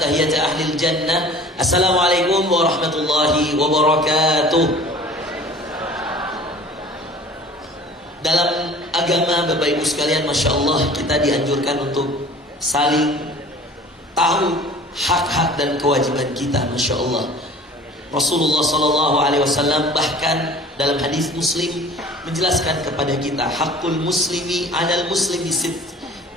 tahiyat ahlil jannah. Assalamualaikum warahmatullahi wabarakatuh. Dalam agama Bapak Ibu sekalian, Masya Allah, kita dianjurkan untuk saling tahu hak-hak dan kewajiban kita. Masya Allah, Rasulullah SAW bahkan dalam hadis Muslim menjelaskan kepada kita, hakul muslimi alal muslimi sitt.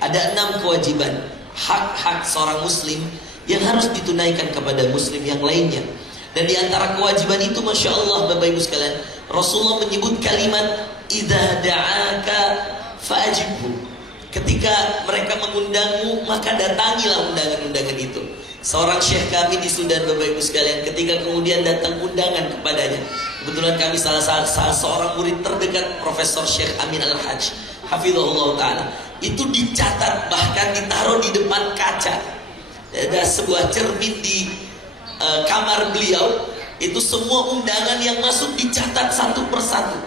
Ada 6 kewajiban, hak-hak seorang muslim yang harus ditunaikan kepada muslim yang lainnya. Dan di antara kewajiban itu, Masya Allah Bapak Ibu sekalian, Rasulullah menyebut kalimat idza da'aka fa'ajibhu. Ketika mereka mengundangmu, maka datangilah undangan-undangan itu. Seorang syekh kami di Sudan, Bapak Ibu sekalian, ketika kemudian datang undangan kepadanya, kebetulan kami salah seorang murid terdekat Profesor Syekh Amin Al-Hajj hafizahullah ta'ala, itu dicatat, bahkan ditaruh di depan kaca. Ada sebuah cermin di kamar beliau, itu semua undangan yang masuk dicatat satu persatu.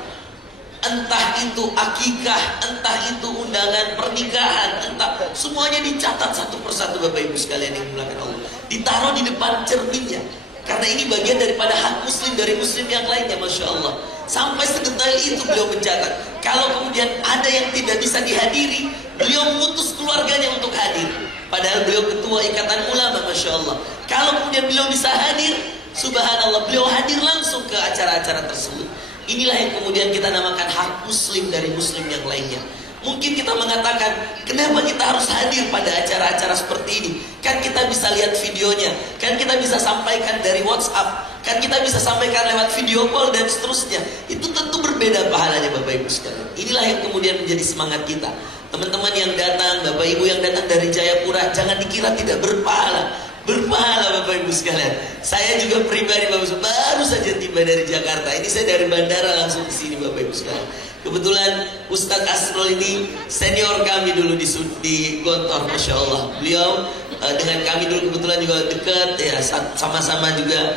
Entah itu akikah, entah itu undangan pernikahan, entah, semuanya dicatat satu persatu Bapak Ibu sekalian yang dimuliakan Allah. Ditaruh di depan cerminnya, karena ini bagian daripada hak muslim dari muslim yang lainnya. Masya Allah, sampai sedetail itu beliau mencatat. Kalau kemudian ada yang tidak bisa dihadiri, beliau mengutus keluarganya untuk hadir. Padahal beliau ketua ikatan ulama, Masya Allah. Kalau kemudian beliau bisa hadir, subhanallah, beliau hadir langsung ke acara-acara tersebut. Inilah yang kemudian kita namakan hak muslim dari muslim yang lainnya. Mungkin kita mengatakan, kenapa kita harus hadir pada acara-acara seperti ini? Kan kita bisa lihat videonya, kan kita bisa sampaikan dari WhatsApp, kan kita bisa sampaikan lewat video call dan seterusnya. Itu tentu berbeda pahalanya Bapak Ibu sekalian. Inilah yang kemudian menjadi semangat kita. Teman-teman yang datang, Bapak Ibu yang datang dari Jayapura, jangan dikira tidak berpahala. Berpahala Bapak Ibu sekalian. Saya juga pribadi Bapak Ibu, baru saja tiba dari Jakarta. Ini saya dari bandara langsung ke sini Bapak Ibu sekalian. Kebetulan Ustadz Asrul ini senior kami dulu di Gontor, Masya Allah. Beliau dengan kami dulu kebetulan juga dekat ya, sama-sama juga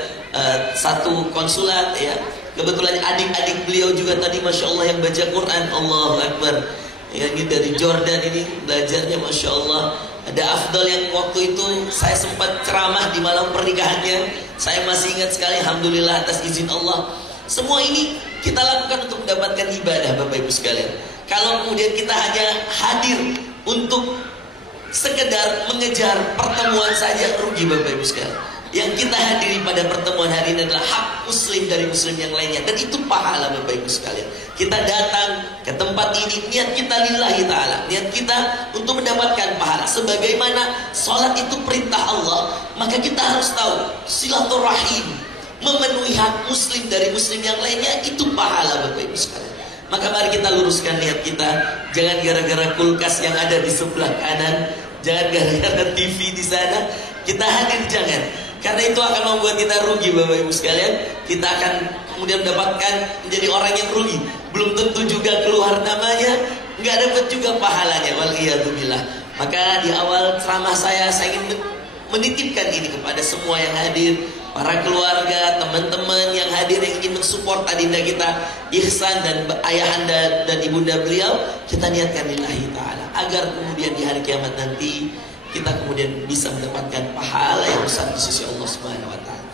satu konsulat ya. Kebetulan adik-adik beliau juga tadi Masya Allah yang baca Quran, Allahu Akbar. Ya, ini dari Jordan, ini belajarnya Masya Allah. Ada Afdal yang waktu itu saya sempat ceramah di malam pernikahannya. Saya masih ingat sekali, alhamdulillah atas izin Allah. Semua ini kita lakukan untuk mendapatkan ibadah Bapak Ibu sekalian. Kalau kemudian kita hanya hadir untuk sekedar mengejar pertemuan saja, rugi Bapak Ibu sekalian. Yang kita hadiri pada pertemuan hari ini adalah hak muslim dari muslim yang lainnya, dan itu pahala Bapak Ibu sekalian. Kita datang ke tempat ini, niat kita lillahi ta'ala, niat kita untuk mendapatkan pahala. Sebagaimana sholat itu perintah Allah, maka kita harus tahu silaturahim, memenuhi hak muslim dari muslim yang lainnya, itu pahala Bapak Ibu sekalian. Maka mari kita luruskan niat kita. Jangan gara-gara kulkas yang ada di sebelah kanan, jangan gara-gara TV di sana kita hadir, jangan. Karena itu akan membuat kita rugi Bapak Ibu sekalian. Kita akan kemudian mendapatkan menjadi orang yang rugi. Belum tentu juga keluar namanya, nggak dapat juga pahalanya. Waliyadzubillah. Maka di awal ceramah saya ingin menitipkan ini kepada semua yang hadir, para keluarga, teman-teman yang hadir yang ingin mensupport adinda kita Ihsan dan ayahanda dan ibunda beliau. Kita niatkan lillahi ta'ala, agar kemudian di hari kiamat nanti kita kemudian bisa mendapatkan pahala yang besar di sisi Allah Subhanahu wa taala.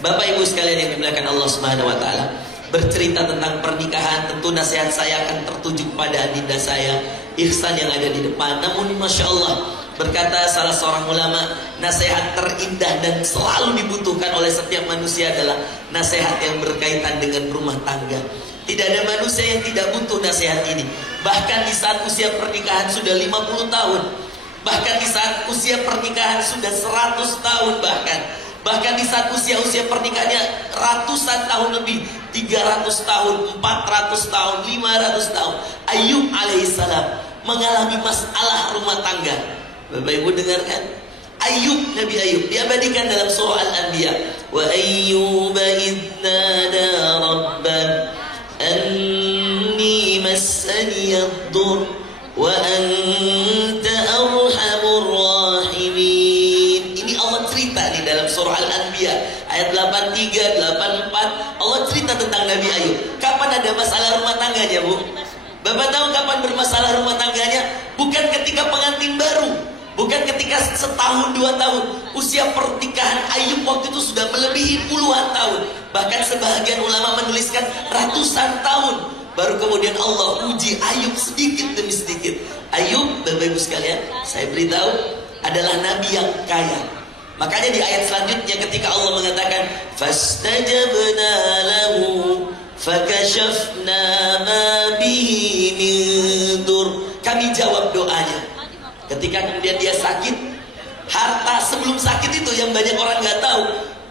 Bapak Ibu sekalian yang dimuliakan Allah Subhanahu wa taala, bercerita tentang pernikahan, tentu nasihat saya akan tertuju kepada adinda saya Ihsan yang ada di depan. Namun Masya Allah, berkata salah seorang ulama, nasihat terindah dan selalu dibutuhkan oleh setiap manusia adalah nasihat yang berkaitan dengan rumah tangga. Tidak ada manusia yang tidak butuh nasihat ini. Bahkan di saat usia pernikahan sudah 50 tahun, bahkan di saat usia pernikahan sudah 100 tahun, bahkan di saat usia pernikahannya ratusan tahun lebih, 300 tahun, 400 tahun, 500 tahun, Ayub alaihissalam mengalami masalah rumah tangga. Bapak Ibu dengarkan, Nabi Ayub diabadikan dalam surah Al-Anbiya. Wa ayyuba idnada rabban anni massani ad-dur wa anta arhamur rahimin. Ini Allah cerita di dalam surah Al-Anbiya ayat 83, 84. Allah cerita tentang Nabi Ayub. Kapan ada masalah rumah tangganya, Bu? Bapak tahu kapan bermasalah rumah tangganya? Bukan ketika pengantin baru. Bukan ketika setahun 2 tahun. Usia pernikahan Ayub waktu itu sudah melebihi puluhan tahun. Bahkan sebahagian ulama menuliskan ratusan tahun. Baru kemudian Allah uji Ayub sedikit demi sedikit. Ayub, Bapak Ibu sekalian, saya beritahu adalah nabi yang kaya. Makanya di ayat selanjutnya ketika Allah mengatakan fastajabna lahu fakashafna ma bihi min dur, kami jawab doanya. Ketika kemudian dia sakit, harta sebelum sakit itu yang banyak orang nggak tahu,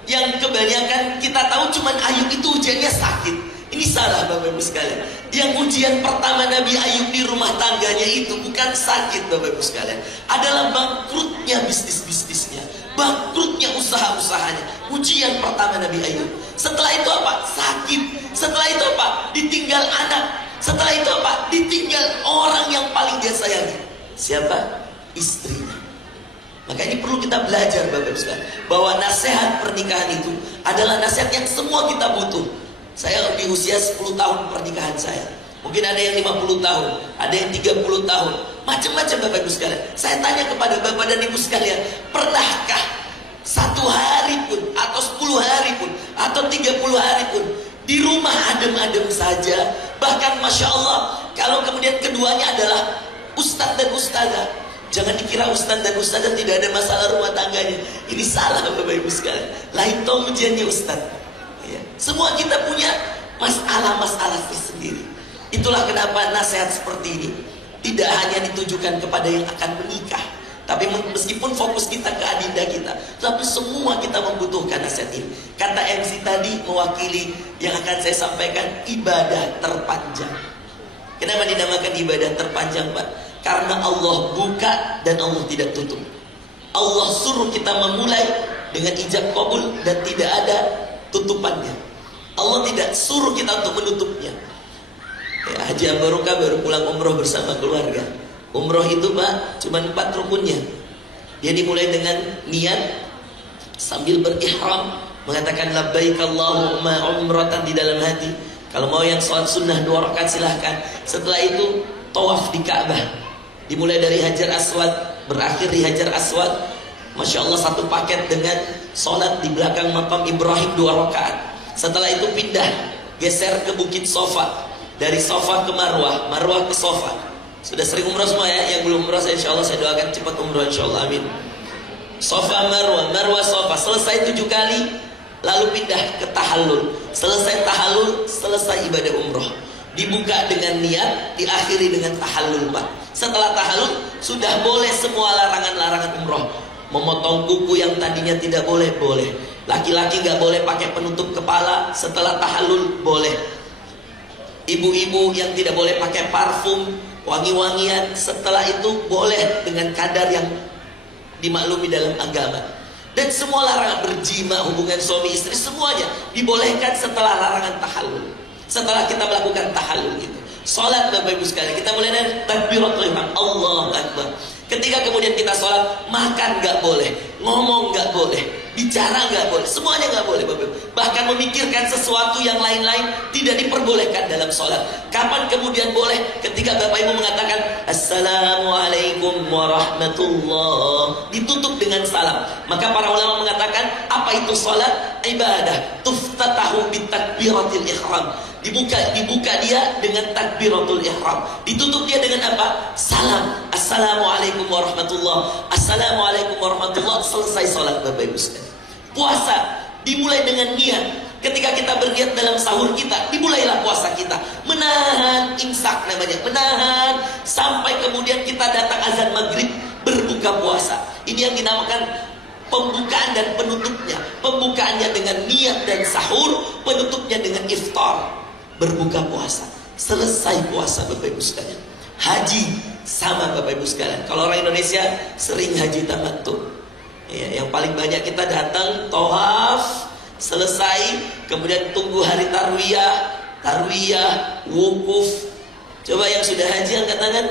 yang kebanyakan kita tahu cuman Ayub itu ujiannya sakit. Ini salah Bapak Ibu sekalian. Yang ujian pertama Nabi Ayub di rumah tangganya itu bukan sakit Bapak Ibu sekalian, adalah bangkrutnya bisnis-bisnisnya, bangkrutnya usaha-usahanya. Ujian pertama Nabi Ayub. Setelah itu apa? Sakit. Setelah itu apa? Ditinggal anak. Setelah itu apa? Ditinggal orang yang paling dia sayangi. Siapa? Istrinya. Maka ini perlu kita belajar Bapak Ibu sekalian, bahwa nasihat pernikahan itu adalah nasihat yang semua kita butuh. Saya di usia 10 tahun pernikahan saya. Mungkin ada yang 50 tahun, ada yang 30 tahun. Macam-macam Bapak Ibu sekalian. Saya tanya kepada Bapak dan Ibu sekalian, pernahkah 1 hari pun, atau 10 hari pun, atau 30 hari pun di rumah adem-adem saja? Bahkan Masya Allah, kalau kemudian keduanya adalah ustadz dan ustadzah. Jangan dikira ustadz dan ustadzah tidak ada masalah rumah tangganya. Ini salah Bapak Ibu sekalian. Lain tong ujiannya ustadz. Ya. Semua kita punya masalah-masalah sendiri. Itulah kenapa nasihat seperti ini tidak hanya ditujukan kepada yang akan menikah, tapi meskipun fokus kita ke adinda kita, tapi semua kita membutuhkan nasihat ini. Kata MC tadi mewakili yang akan saya sampaikan, ibadah terpanjang. Kenapa dinamakan ibadah terpanjang, Pak? Karena Allah buka dan Allah tidak tutup. Allah suruh kita memulai dengan ijab kabul dan tidak ada tutupannya. Allah tidak suruh kita untuk menutupnya. Ya, Haji Ambarukah baru pulang umroh bersama keluarga. Umroh itu Pak cuma 4 rukunnya. Dia dimulai dengan niat sambil berihram, mengatakan labbaik Allahumma umratan di dalam hati. Kalau mau yang sholat sunnah 2 rakaat silahkan. Setelah itu tawaf di Ka'bah. Dimulai dari Hajar Aswad, berakhir di Hajar Aswad. Masya Allah, satu paket dengan sholat di belakang makam Ibrahim 2 rakaat. Setelah itu pindah, geser ke Bukit Sofa. Dari Sofa ke Marwah, Marwah ke Sofa. Sudah sering umrah semua ya? Yang belum umrah insya Allah saya doakan cepat umrah insya Allah, amin. Sofa Marwah, Marwah Sofa. Selesai 7 kali, lalu pindah ke tahallul. Selesai tahallul, selesai ibadah umroh. Dibuka dengan niat, diakhiri dengan tahallul Pak. Setelah tahallul, sudah boleh semua larangan-larangan umroh. Memotong kuku yang tadinya tidak boleh, boleh. Laki-laki gak boleh pakai penutup kepala. Setelah tahallul boleh. Ibu-ibu yang tidak boleh pakai parfum, wangi-wangian, setelah itu boleh dengan kadar yang dimaklumi dalam agama. Dan semua larangan berjima, hubungan suami istri, semuanya dibolehkan setelah larangan tahallul. Setelah kita melakukan tahallul itu, sholat Bapak Ibu sekalian, kita mulai dari takbiratul ihram, Allahu Akbar. Ketika kemudian kita sholat, makan gak boleh, ngomong gak boleh, bicara gak boleh, semuanya gak boleh Bapak Ibu. Bahkan memikirkan sesuatu yang lain-lain tidak diperbolehkan dalam sholat. Kapan kemudian boleh? Ketika Bapak Ibu mengatakan Assalamualaikum warahmatullah, ditutup dengan salam. Maka para ulama mengatakan, apa itu sholat? Ibadah tuftatahu bitakbiratil ihram. Dibuka dia dengan takbiratul ihram. Ditutup dia dengan apa? Salam. Assalamualaikum warahmatullah. Assalamualaikum warahmatullah. Selesai sholat Bapak Ibu sekalian. Puasa dimulai dengan niat. Ketika kita berniat dalam sahur kita, dimulailah puasa kita. Menahan imsak namanya, menahan sampai kemudian kita datang azan maghrib, berbuka puasa. Ini yang dinamakan pembukaan dan penutupnya. Pembukaannya dengan niat dan sahur, penutupnya dengan iftar, berbuka puasa. Selesai puasa Bapak Ibu sekalian. Haji sama Bapak Ibu sekalian. Kalau orang Indonesia sering haji tamattu. Ya, yang paling banyak kita datang tawaf, selesai, kemudian tunggu hari tarwiyah, wukuf. Coba yang sudah haji angkat tangan.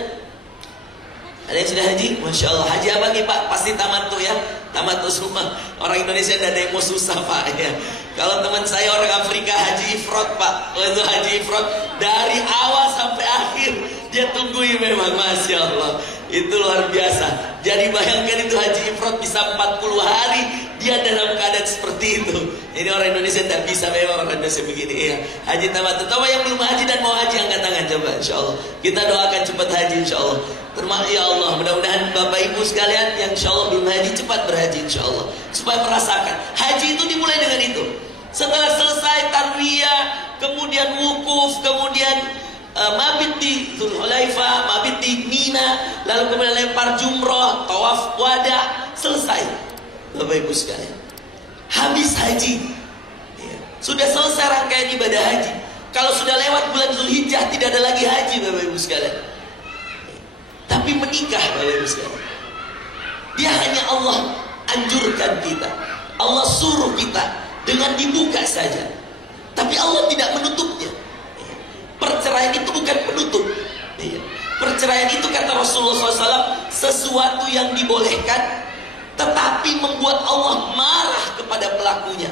Ada yang sudah haji? Masya Allah. Haji apa nih Pak? Pasti tamattu ya. Tamattu semua. Orang Indonesia tidak ada yang mau susah Pak ya. Kalau teman saya orang Afrika haji ifrad Pak. Itu haji ifrad dari awal sampai akhir dia tungguin memang, Masya Allah. Itu luar biasa. Jadi bayangkan itu haji ifrat bisa 40 hari dia dalam keadaan seperti itu. Ini orang Indonesia tidak bisa, memang orang Indonesia begini ya. Haji tamattu. Coba yang belum haji dan mau haji angkat tangan coba, insyaallah. Kita doakan cepat haji insyaallah. Ya Allah, mudah-mudahan Bapak Ibu sekalian yang insyaallah belum haji cepat berhaji insyaallah. Supaya merasakan haji itu dimulai dengan itu. Setelah selesai tarwiyah, kemudian wukuf, kemudian mabit di Dzulhulaifah, mabit di Mina, lalu kemudian lempar jumroh, tawaf wada, selesai. Bapak Ibu sekalian, habis haji ya. Sudah selesai rangkaian ibadah haji. Kalau sudah lewat bulan Zulhijjah tidak ada lagi haji Bapak Ibu sekalian. Tapi menikah Bapak Ibu sekalian, dia hanya Allah anjurkan kita, Allah suruh kita dengan dibuka saja. Tapi Allah tidak menutupnya. Perceraian itu bukan penutup. Perceraian itu kata Rasulullah SAW sesuatu yang dibolehkan, tetapi membuat Allah marah kepada pelakunya.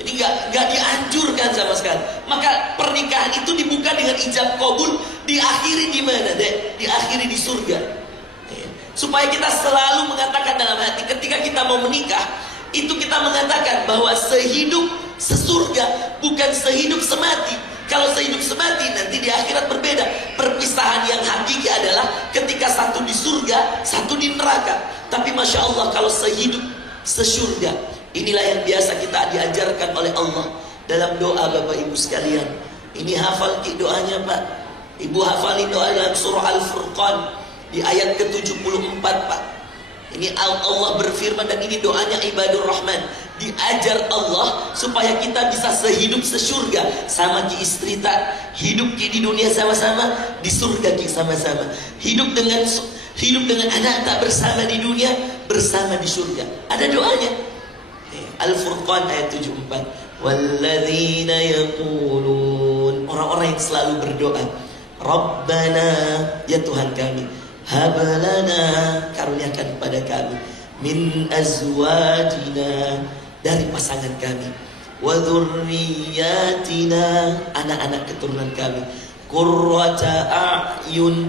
Jadi nggak dianjurkan sama sekali. Maka pernikahan itu dibuka dengan ijab kabul, diakhiri di mana deh? Diakhiri di surga. Supaya kita selalu mengatakan dalam hati ketika kita mau menikah, itu kita mengatakan bahwa sehidup sesurga, bukan sehidup semati. Kalau sehidup semati nanti di akhirat berbeda. Perpisahan yang hakiki adalah ketika satu di surga, satu di neraka. Tapi Masya Allah kalau sehidup sesurga, inilah yang biasa kita diajarkan oleh Allah dalam doa Bapak Ibu sekalian. Ini hafal doanya Pak. Ibu hafalin doa dalam surah Al-Furqan di ayat ke-74 Pak. Ini Allah berfirman dan ini doanya ibadur rahman. Diajar Allah supaya kita bisa sehidup sesurga. Sama ki istri tak, hidup ki di dunia sama-sama, di surga ki sama-sama. Hidup dengan anak tak bersama di dunia, bersama di surga. Ada doanya. Al-Furqan ayat 74. Walladzina yaqulun, orang-orang yang selalu berdoa, Rabbana, ya Tuhan kami, hablana, karuniakan kepada kami, min azwajina, dari pasangan kami, wa dzurriyyatina, anak-anak keturunan kami, qurrata a'yun,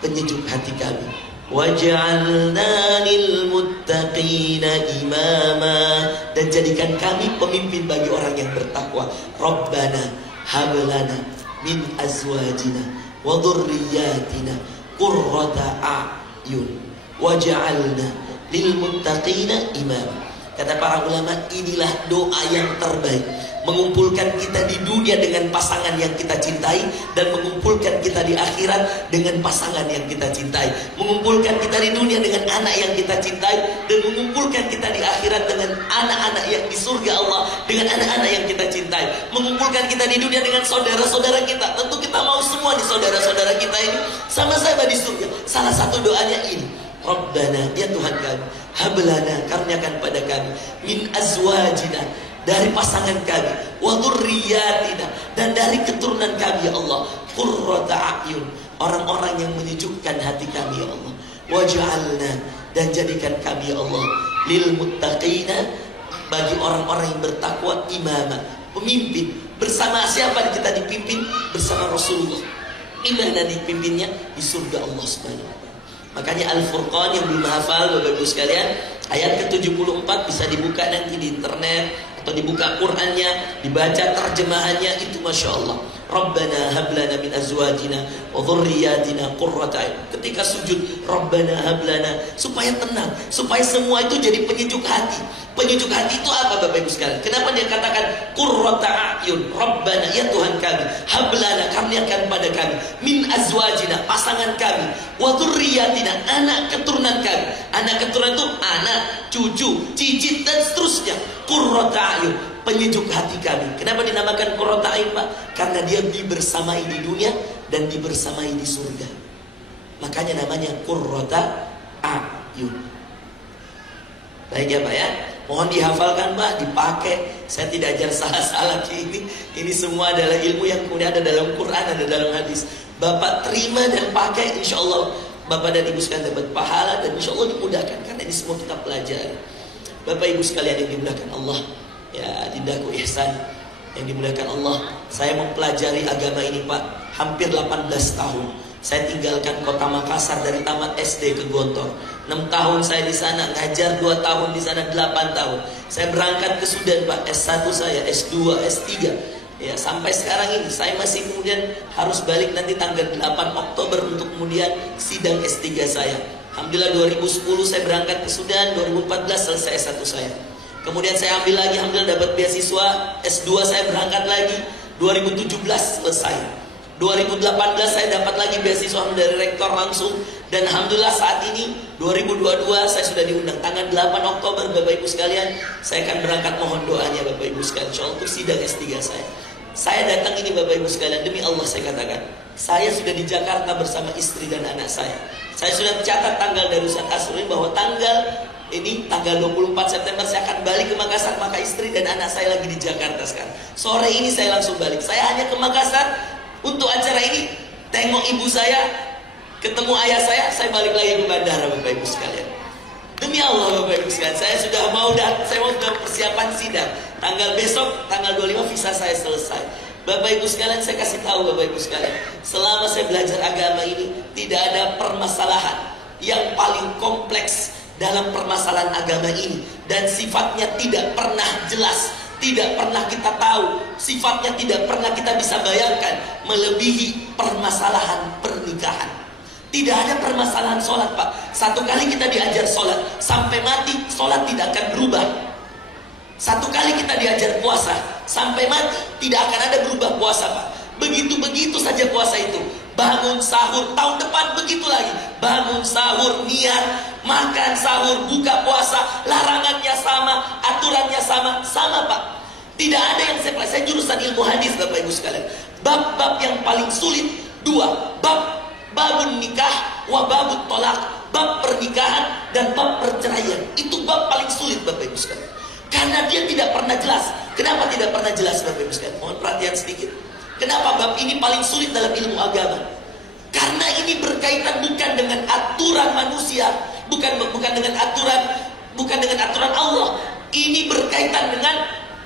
penyejuk hati kami, waj'alna lil muttaqina imama, dan jadikan kami pemimpin bagi orang yang bertakwa. Rabbana hablana min azwajina wa dzurriyyatina qurrata a'yun waj'alna lil muttaqina imama. Kata para ulama, inilah doa yang terbaik, mengumpulkan kita di dunia dengan pasangan yang kita cintai, dan mengumpulkan kita di akhirat dengan pasangan yang kita cintai, mengumpulkan kita di dunia dengan anak yang kita cintai, dan mengumpulkan kita di akhirat dengan anak-anak yang di surga Allah, dengan anak-anak yang kita cintai, mengumpulkan kita di dunia dengan saudara-saudara kita. Tentu kita mau semua di saudara-saudara kita ini sama-sama di surga. Salah satu doanya ini, Rabbana, ya Tuhan kami, hablana, karuniakan pada kami, min azwajina, dari pasangan kami, wa dzurriyyatina, dan dari keturunan kami ya Allah, qurrata a'yun, orang-orang yang menyejukkan hati kami ya Allah, waj'alna, dan jadikan kami ya Allah, lil muttaqina, bagi orang-orang yang bertakwa, imama, pemimpin. Bersama siapa kita dipimpin? Bersama Rasulullah. Di mana dipimpinnya? Di surga Allah Subhanahu wa taala. Makanya Al-Furqan yang belum hafal Bapak Ibu sekalian, ayat ke-74 bisa dibuka nanti di internet atau dibuka Qur'annya, dibaca terjemahannya, itu Masya Allah. Rabbana hablana min azwajina wa dhurriyyatina qurrata a'yun. Ketika sujud, Rabbana hablana, supaya tenang, supaya semua itu jadi penyejuk hati. Penyejuk hati itu apa Bapak Ibu sekalian? Kenapa dia katakan qurrata a'yun? Rabbana, ya Tuhan kami, hablana, karuniakan pada kami, min azwajina, pasangan kami, wa dzurriyyatina, anak keturunan kami. Anak keturunan itu anak, cucu, cicit, dan seterusnya. Qurrata a'yun, penyejuk hati kami. Kenapa dinamakan qurrata a'yun Pak? Karena dia dibersamai di dunia dan dibersamai di surga. Makanya namanya qurrata a'yun. Baik ya Pak ya. Mohon dihafalkan Pak, dipakai. Saya tidak ajar salah-salah ini. Ini semua adalah ilmu yang kemudian ada dalam Quran, ada dalam hadis. Bapak terima dan pakai, insya Allah Bapak dan Ibu sekalian dapat pahala, dan insya Allah dimudahkan, karena ini semua kita pelajari. Bapak Ibu sekalian yang dimuliakan Allah, ya Dindaku Ihsan yang dimuliakan Allah, saya mempelajari agama ini Pak hampir 18 tahun. Saya tinggalkan kota Makassar dari tamat SD ke Gontor. 6 tahun saya di sana, ngajar 2 tahun di sana, 8 tahun. Saya berangkat ke Sudan, Pak. S1 saya, S2, S3. Ya, sampai sekarang ini saya masih kemudian harus balik nanti tanggal 8 Oktober untuk kemudian sidang S3 saya. Alhamdulillah 2010 saya berangkat ke Sudan, 2014 selesai S1 saya. Kemudian saya ambil lagi, alhamdulillah dapat beasiswa, S2 saya berangkat lagi, 2017 selesai. 2018 saya dapat lagi beasiswa dari rektor langsung. Dan alhamdulillah saat ini 2022 saya sudah diundang tanggal 8 Oktober Bapak Ibu sekalian. Saya akan berangkat, mohon doanya Bapak Ibu sekalian, insyaallah untuk sidang S3 saya. Saya datang ini Bapak Ibu sekalian, demi Allah saya katakan, saya sudah di Jakarta bersama istri dan anak saya. Saya sudah catat tanggal dari Ustaz Asrul bahwa tanggal 24 September saya akan balik ke Makassar, maka istri dan anak saya lagi di Jakarta sekarang. Sore ini saya langsung balik. Saya hanya ke Makassar untuk acara ini, tengok ibu saya, ketemu ayah saya balik lagi ke bandara Bapak Ibu sekalian. Demi Allah Bapak Ibu sekalian, saya mau sudah persiapan sidang. Tanggal besok, tanggal 25 visa saya selesai. Bapak Ibu sekalian, saya kasih tahu Bapak Ibu sekalian, selama saya belajar agama ini, tidak ada permasalahan yang paling kompleks dalam permasalahan agama ini, dan sifatnya tidak pernah jelas, tidak pernah kita tahu, sifatnya tidak pernah kita bisa bayangkan, melebihi permasalahan pernikahan. Tidak ada permasalahan sholat, Pak. Satu kali kita diajar sholat, sampai mati sholat tidak akan berubah. Satu kali kita diajar puasa, sampai mati tidak akan ada berubah puasa, Pak. Begitu-begitu saja puasa itu. Bangun sahur, tahun depan begitu lagi. Bangun sahur, niat, makan sahur, buka puasa, larangannya sama, aturannya sama Pak. Tidak ada yang saya jurusan ilmu hadis Bapak Ibu sekalian. Bab-bab yang paling sulit 2, babun nikah wa babut tolak, bab pernikahan dan bab perceraian. Itu bab paling sulit Bapak Ibu sekalian. Karena dia tidak pernah jelas. Kenapa tidak pernah jelas Bapak Ibu sekalian? Mohon perhatian sedikit. Kenapa bab ini paling sulit dalam ilmu agama? Karena ini berkaitan bukan dengan aturan manusia, bukan dengan aturan Allah. Ini berkaitan dengan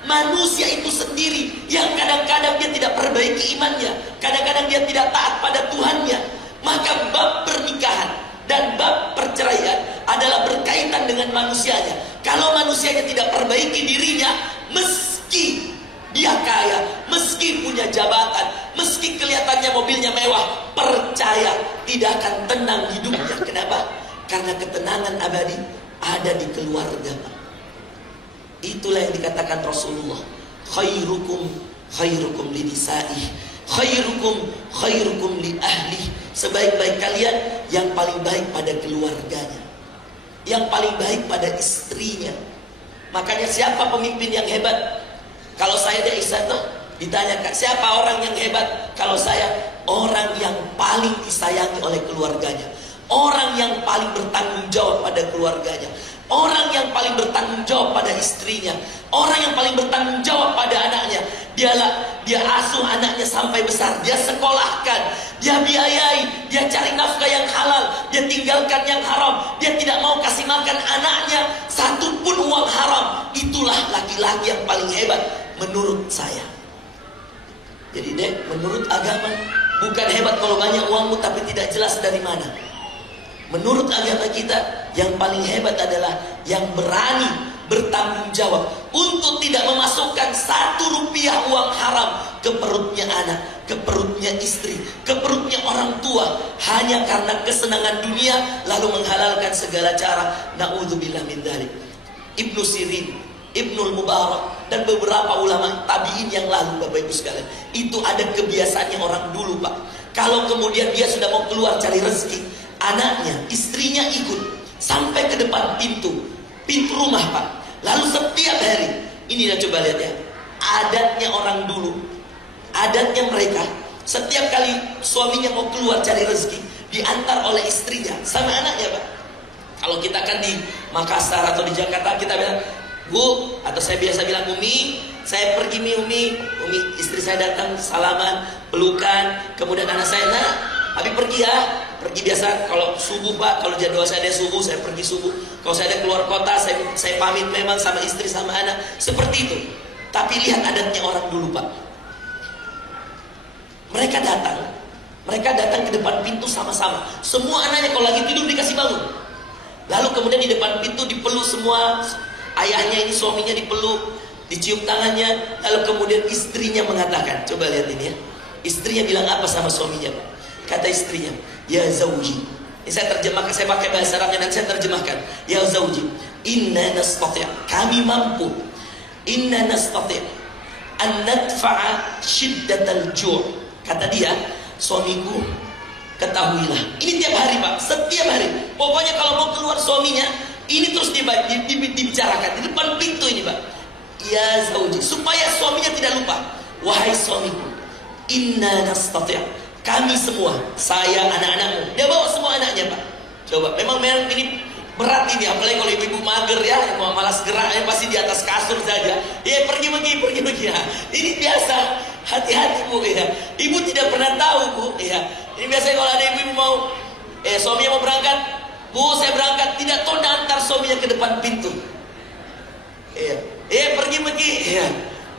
manusia itu sendiri yang kadang-kadang dia tidak perbaiki imannya, kadang-kadang dia tidak taat pada Tuhannya. Maka bab pernikahan dan bab perceraian adalah berkaitan dengan manusianya. Kalau manusianya tidak perbaiki dirinya, meski dia kaya, meski punya jabatan, meski kelihatannya mobilnya mewah, percaya tidak akan tenang hidupnya. Kenapa? Karena ketenangan abadi ada di keluarga. Itulah yang dikatakan Rasulullah, khairukum li nisa'i, khairukum li ahli. Sebaik-baik kalian yang paling baik pada keluarganya, yang paling baik pada istrinya. Makanya siapa pemimpin yang hebat? Kalau saya dari sana ditanyakan siapa orang yang hebat? Kalau saya, orang yang paling disayangi oleh keluarganya, orang yang paling bertanggung jawab pada keluarganya, orang yang paling bertanggung jawab pada istrinya, orang yang paling bertanggung jawab pada anaknya. Dia asuh anaknya sampai besar, dia sekolahkan, dia biayai, dia cari nafkah yang halal, dia tinggalkan yang haram, dia tidak mau kasih makan anaknya satupun uang haram. Itulah laki-laki yang paling hebat menurut saya. Jadi dek, menurut agama bukan hebat kalau banyak uangmu tapi tidak jelas dari mana. Menurut agama kita yang paling hebat adalah yang berani bertanggung jawab untuk tidak memasukkan 1 rupiah uang haram ke perutnya anak, ke perutnya istri, ke perutnya orang tua, hanya karena kesenangan dunia lalu menghalalkan segala cara. Na'udzubillah min dzalik. Ibnu Sirin, Ibnul Mubarak dan beberapa ulama tabi'in yang lalu Bapak Ibu sekalian, itu ada kebiasaannya orang dulu Pak. Kalau kemudian dia sudah mau keluar cari rezeki, anaknya, istrinya ikut sampai ke depan pintu rumah Pak. Lalu setiap hari, ini dah coba lihat ya, adatnya orang dulu, adatnya mereka, setiap kali suaminya mau keluar cari rezeki, diantar oleh istrinya sama anaknya Pak. Kalau kita kan di Makassar atau di Jakarta, kita bilang, Bu, atau saya biasa bilang, Umi, saya pergi Umi, istri saya datang, salaman, pelukan, kemudian anak saya, nah, Habib pergi ya, pergi biasa kalau subuh Pak, kalau jadwal saya ada subuh, saya pergi subuh. Kalau saya ada keluar kota, saya pamit memang sama istri sama anak, seperti itu. Tapi lihat adatnya orang dulu Pak. Mereka datang, Mereka datang ke depan pintu sama-sama. Semua anaknya kalau lagi tidur dikasih bangun. Lalu kemudian di depan pintu dipeluk semua. Ayahnya ini, suaminya dipeluk, dicium tangannya. Lalu kemudian istrinya mengatakan, coba lihat ini ya. Istrinya bilang apa sama suaminya? Kata istrinya, ya zawji. Ini saya terjemahkan, saya pakai bahasa Arabnya dan saya terjemahkan. Ya zawji, inna nastati', kami mampu. Inna nastati' an nadfa'a shiddatal ju'. Kata dia, suamiku, ketahuilah. Ini tiap hari Pak, setiap hari. Pokoknya kalau mau keluar suaminya, ini terus dibicarakan di depan pintu ini Pak. Ya zawji, supaya suaminya tidak lupa. Wahai suamiku, inna nastati', kami semua, saya, anak-anakmu. Dia bawa semua anaknya Pak. Coba, memang ini berat ini, apalagi kalau ibu-ibu mager ya, yang mau malas gerak, pasti di atas kasur saja. Ya pergi. Ya. Ini biasa, hati-hati Bu ya. Ibu tidak pernah tahu Bu ya. Ini biasanya kalau ada ibu-ibu mau, suaminya mau berangkat, Bu saya berangkat, tidak tahu antar suaminya ke depan pintu. Pergi. Ya.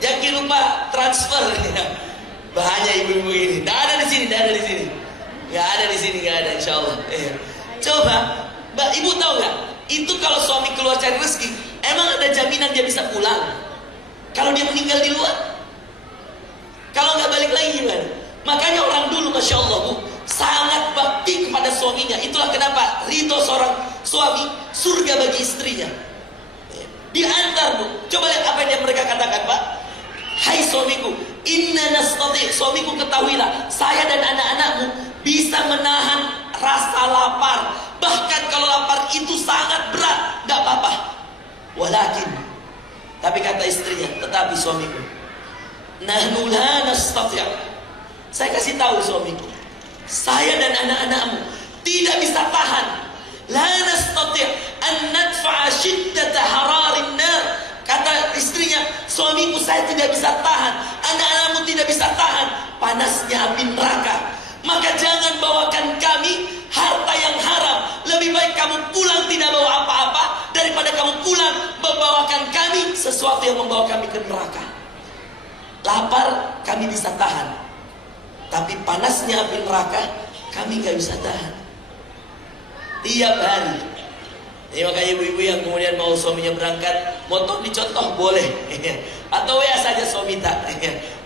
Jangan lupa transfer ya. Bahaya ibu-ibu ini. Tidak ada di sini. Nggak ada di sini, nggak ada insya Allah. Coba, Mbak Ibu tahu nggak? Itu kalau suami keluar cari rezeki, emang ada jaminan dia bisa pulang? Kalau dia meninggal di luar, kalau nggak balik lagi gimana? Makanya orang dulu, masya Allah Bu, sangat bakti kepada suaminya. Itulah kenapa ridho seorang suami surga bagi istrinya. Diantar Bu. Coba lihat apa yang mereka katakan Pak. Hai suamiku, inna nastati', suamiku ketahuilah, saya dan anak-anakmu bisa menahan rasa lapar. Bahkan kalau lapar itu sangat berat, tidak apa-apa. Walakin, tapi kata istrinya, tetapi suamiku, nahnu la nastati', saya kasih tahu suamiku, saya dan anak-anakmu tidak bisa tahan. La nastati' an nadfa'a shiddata hararin nar. Kata istrinya, suamiku saya tidak bisa tahan, anak-anakmu tidak bisa tahan panasnya api neraka. Maka jangan bawakan kami harta yang haram. Lebih baik kamu pulang tidak bawa apa-apa daripada kamu pulang membawakan kami sesuatu yang membawa kami ke neraka. Lapar kami bisa tahan, tapi panasnya api neraka kami gak bisa tahan. Tiap hari. Ini makanya ibu-ibu yang kemudian mau suaminya berangkat, motor dicontoh boleh. Atau WA saja suami tak.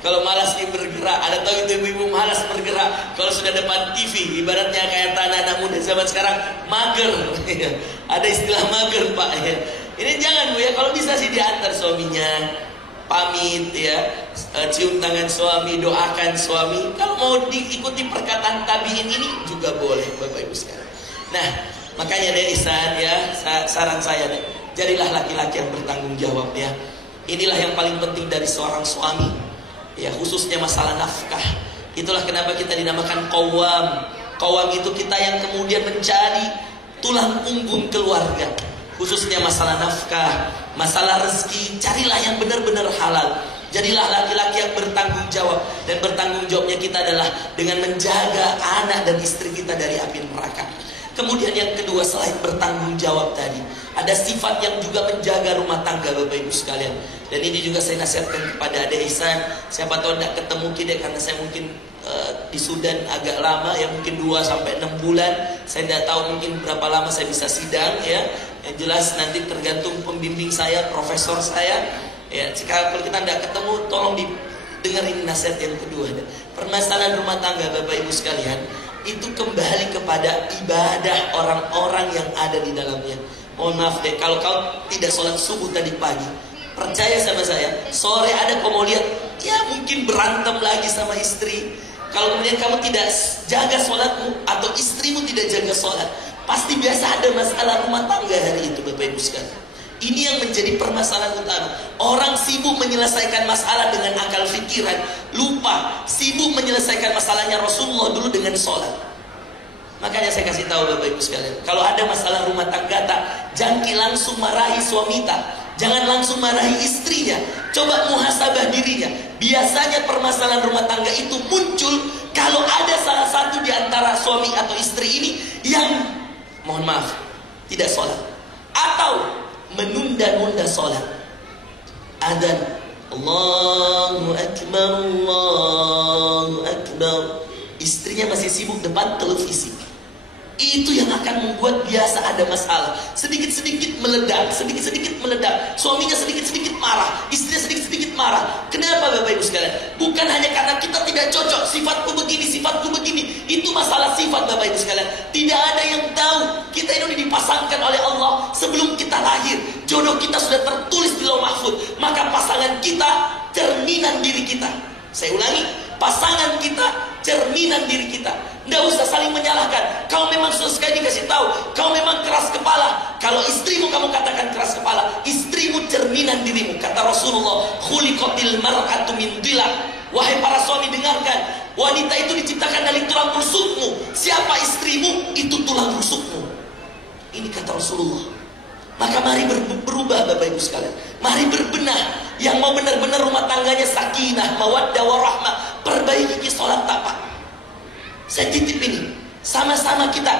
Kalau malas nih bergerak, ada tahu itu ibu-ibu malas bergerak. Kalau sudah depan TV, ibaratnya kayak anak muda zaman sekarang, mager. Ada istilah mager Pak. Ini jangan Bu ya, kalau bisa sih diantar suaminya, pamit ya, cium tangan suami, doakan suami. Kalau mau diikuti perkataan tabiin ini juga boleh Bapak Ibu sekalian. Nah, makanya deh Ihsan ya, saran saya deh, jadilah laki-laki yang bertanggung jawab ya. Inilah yang paling penting dari seorang suami ya, khususnya masalah nafkah. Itulah kenapa kita dinamakan qawwam. Qawwam itu kita yang kemudian mencari tulang punggung keluarga, khususnya masalah nafkah, masalah rezeki. Carilah yang benar-benar halal. Jadilah laki-laki yang bertanggung jawab. Dan bertanggung jawabnya kita adalah dengan menjaga anak dan istri kita dari api neraka. Kemudian yang kedua, selain bertanggung jawab tadi, ada sifat yang juga menjaga rumah tangga Bapak Ibu sekalian. Dan ini juga saya nasihatkan kepada Adik Ihsan. Siapa tahu tidak ketemu kita karena saya mungkin di Sudan agak lama ya, mungkin 2-6 bulan. Saya tidak tahu mungkin berapa lama saya bisa sidang ya. Yang jelas nanti tergantung pembimbing saya, profesor saya. Ya, kalau kita tidak ketemu, tolong didengar ini nasihat yang kedua. Permasalahan rumah tangga Bapak Ibu sekalian, itu kembali kepada ibadah orang-orang yang ada di dalamnya. Mohon maaf deh, kalau kau tidak sholat subuh tadi pagi, percaya sama saya, sore ada kau mau lihat, ya mungkin berantem lagi sama istri. Kalau kemudian kamu tidak jaga sholatmu, atau istrimu tidak jaga sholat, pasti biasa ada masalah rumah tangga hari itu Bapak Ibu sekalian. Ini yang menjadi permasalahan utama. Orang sibuk menyelesaikan masalah dengan akal fikiran, lupa sibuk menyelesaikan masalahnya Rasulullah dulu dengan sholat. Makanya saya kasih tahu Bapak Ibu sekalian, kalau ada masalah rumah tangga jangan langsung marahi suami jangan langsung marahi istrinya. Coba muhasabah dirinya. Biasanya permasalahan rumah tangga itu muncul kalau ada salah satu di antara suami atau istri ini yang, mohon maaf, tidak sholat atau menunda-nunda sholat. Adzan, Allahu Akbar, Allahu Akbar. istrinya masih sibuk depan televisi. Itu yang akan membuat biasa ada masalah. Sedikit-sedikit meledak, sedikit-sedikit meledak. Suaminya sedikit-sedikit marah, istrinya sedikit-sedikit marah. Kenapa Bapak Ibu sekalian? Bukan hanya karena kita tidak cocok, sifatku begini. Itu masalah sifat Bapak Ibu sekalian. Tidak ada yang tahu kita ini dipasangkan oleh Allah sebelum kita lahir. Jodoh kita sudah tertulis di Lauh Mahfuz. Maka pasangan kita cerminan diri kita. Saya ulangi, pasangan kita cerminan diri kita. Tidak usah saling menyalahkan. Kau memang sekali dikasih tahu, kau memang keras kepala. Kalau istrimu kamu katakan keras kepala, istrimu cerminan dirimu. Kata Rasulullah, khuliqatil mar'atu min dhila. Wahai para suami, dengarkan, wanita itu diciptakan dari tulang rusukmu. Siapa istrimu, itu tulang rusukmu. Ini kata Rasulullah. Maka mari berubah Bapak Ibu sekalian. Mari berbenah. Yang mau benar-benar rumah tangganya sakinah, mawaddah, warahmah, perbaiki sholat tak Pak. Saya titip ini. Sama-sama kita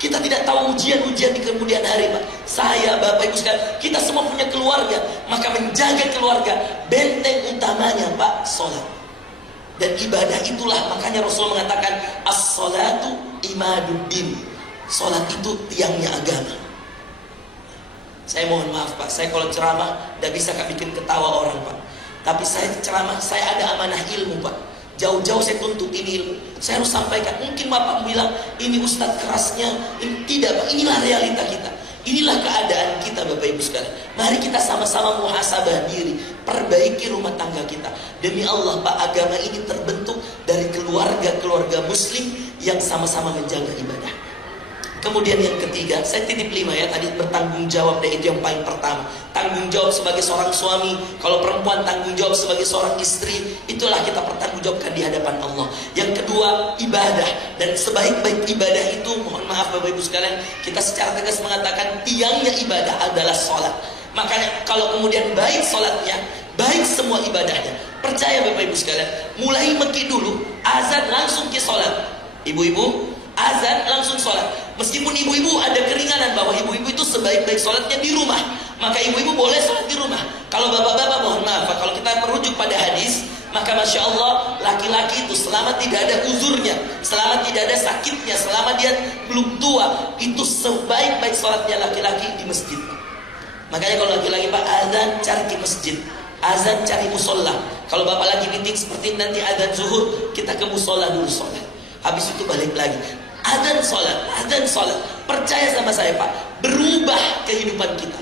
tidak tahu ujian-ujian di kemudian hari Pak. Saya, Bapak Ibu sekalian, kita semua punya keluarga. Maka menjaga keluarga, benteng utamanya Pak, sholat. Dan ibadah itulah, makanya Rasul mengatakan as-sholatu imaduddin. Sholat itu tiangnya agama. Saya mohon maaf Pak, saya kalau ceramah tidak bisa bikin ketawa orang Pak. Tapi saya ceramah, saya ada amanah ilmu Pak. Jauh-jauh saya tuntut ini ilmu. Saya harus sampaikan. Mungkin Bapak bilang, ini Ustadz kerasnya. Ini, tidak Pak, inilah realita kita. Inilah keadaan kita Bapak Ibu sekalian. Mari kita sama-sama muhasabah diri. Perbaiki rumah tangga kita. Demi Allah Pak, agama ini terbentuk dari keluarga-keluarga muslim yang sama-sama menjaga ibadah. Kemudian yang ketiga, saya titip 5 ya, tadi bertanggung jawab, dan itu yang paling pertama. Tanggung jawab sebagai seorang suami. Kalau perempuan tanggung jawab sebagai seorang istri. Itulah kita pertanggungjawabkan di hadapan Allah. Yang kedua, ibadah. Dan sebaik-baik ibadah itu, mohon maaf Bapak Ibu sekalian, kita secara tegas mengatakan tiangnya ibadah adalah sholat. Makanya kalau kemudian baik sholatnya, baik semua ibadahnya. Percaya Bapak Ibu sekalian, mulai Mekki dulu, azan langsung ke sholat. Ibu-ibu, azan langsung sholat. Meskipun ibu-ibu ada keringanan bahwa ibu-ibu itu sebaik-baik sholatnya di rumah, maka ibu-ibu boleh sholat di rumah. Kalau bapak-bapak, mohon maaf, kalau kita merujuk pada hadis, maka Masya Allah, laki-laki itu selama tidak ada uzurnya, selama tidak ada sakitnya, selama dia belum tua, itu sebaik-baik sholatnya laki-laki di masjid. Makanya kalau laki-laki Pak, azan cari di masjid, azan cari musola. Kalau bapak lagi meeting seperti nanti azan zuhur, kita ke musola dulu sholat. Habis itu balik lagi. Adzan sholat. Percaya sama saya Pak, berubah kehidupan kita.